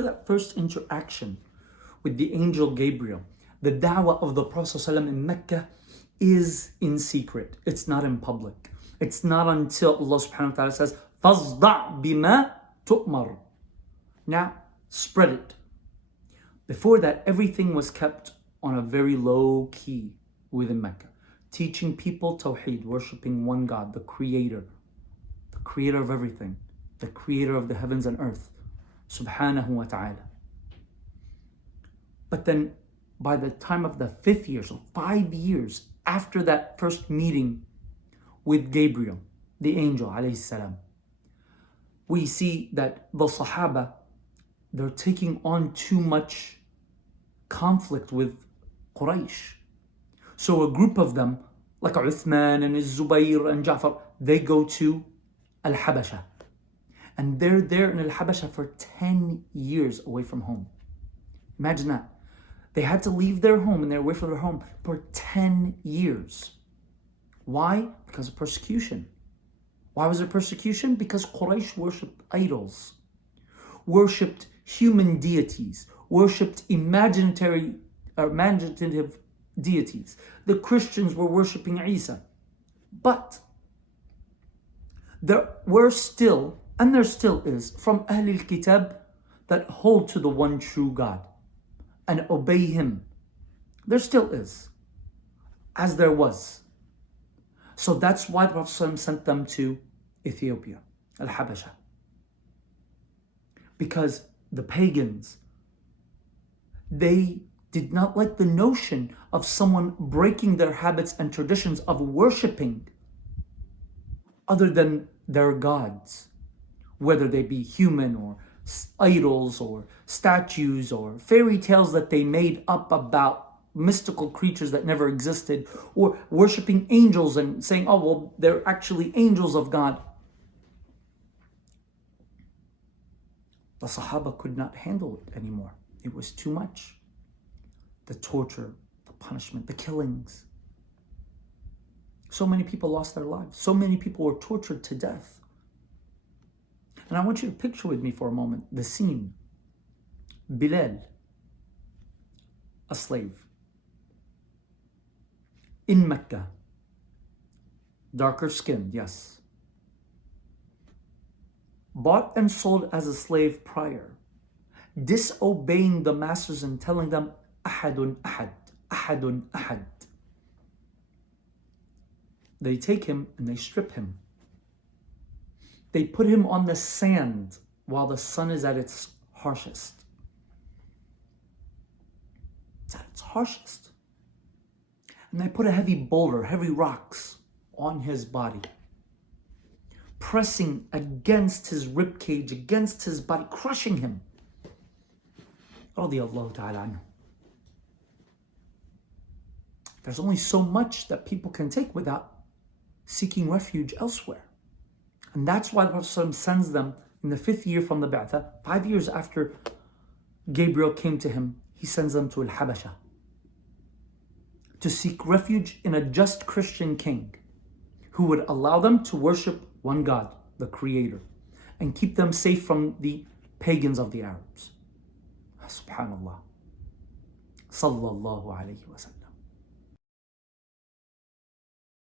after that first interaction with the angel Gabriel, the da'wah of the Prophet ﷺ in Mecca is in secret. It's not in public. It's not until Allah subhanahu wa ta'ala says, فَاصْدَعْ بِمَا تُؤْمَرُ. Now, spread it. Before that, everything was kept on a very low key within Mecca. Teaching people Tawheed, worshipping one God, the Creator of everything, the Creator of the heavens and earth, subhanahu wa ta'ala. But then, by the time of the 5th year, so 5 years after that first meeting with Gabriel, the angel, alayhi salam, we see that the Sahaba, they're taking on too much conflict with Quraysh. So a group of them, like Uthman and Zubayr and Ja'far, they go to Al-Habasha. And they're there in Al-Habasha for 10 years away from home. Imagine that. They had to leave their home and they're away from their home for 10 years. Why? Because of persecution. Why was there persecution? Because Quraysh worshipped idols, worshipped human deities, worshipped imaginative deities. The Christians were worshipping Isa. But there were still, and there still is, from Ahlul Kitab that hold to the one true God and obey Him. There still is, as there was. So that's why the Prophet sent them to Ethiopia, Al-Habasha. Because the pagans, they did not like the notion of someone breaking their habits and traditions of worshipping other than their gods, whether they be human or idols or statues or fairy tales that they made up about mystical creatures that never existed, or worshipping angels and saying, oh, well, they're actually angels of God. The Sahaba could not handle it anymore. It was too much. The torture, the punishment, the killings. So many people lost their lives. So many people were tortured to death. And I want you to picture with me for a moment the scene. Bilal, a slave, in Mecca, darker skinned, yes, bought and sold as a slave prior, disobeying the masters and telling them, Ahadun Ahad, Ahadun Ahad. They take him and they strip him. They put him on the sand while the sun is at its harshest. It's at its harshest. And they put a heavy boulder, heavy rocks on his body, pressing against his ribcage, against his body, crushing him. Radiyallahu ta'ala anhu. There's only so much that people can take without seeking refuge elsewhere. And that's why the Prophet sends them in the 5th year from the Ba'athah, 5 years after Gabriel came to him, he sends them to Al-Habasha to seek refuge in a just Christian king who would allow them to worship one God, the Creator, and keep them safe from the pagans of the Arabs. Subhanallah. Sallallahu alayhi wa sallam.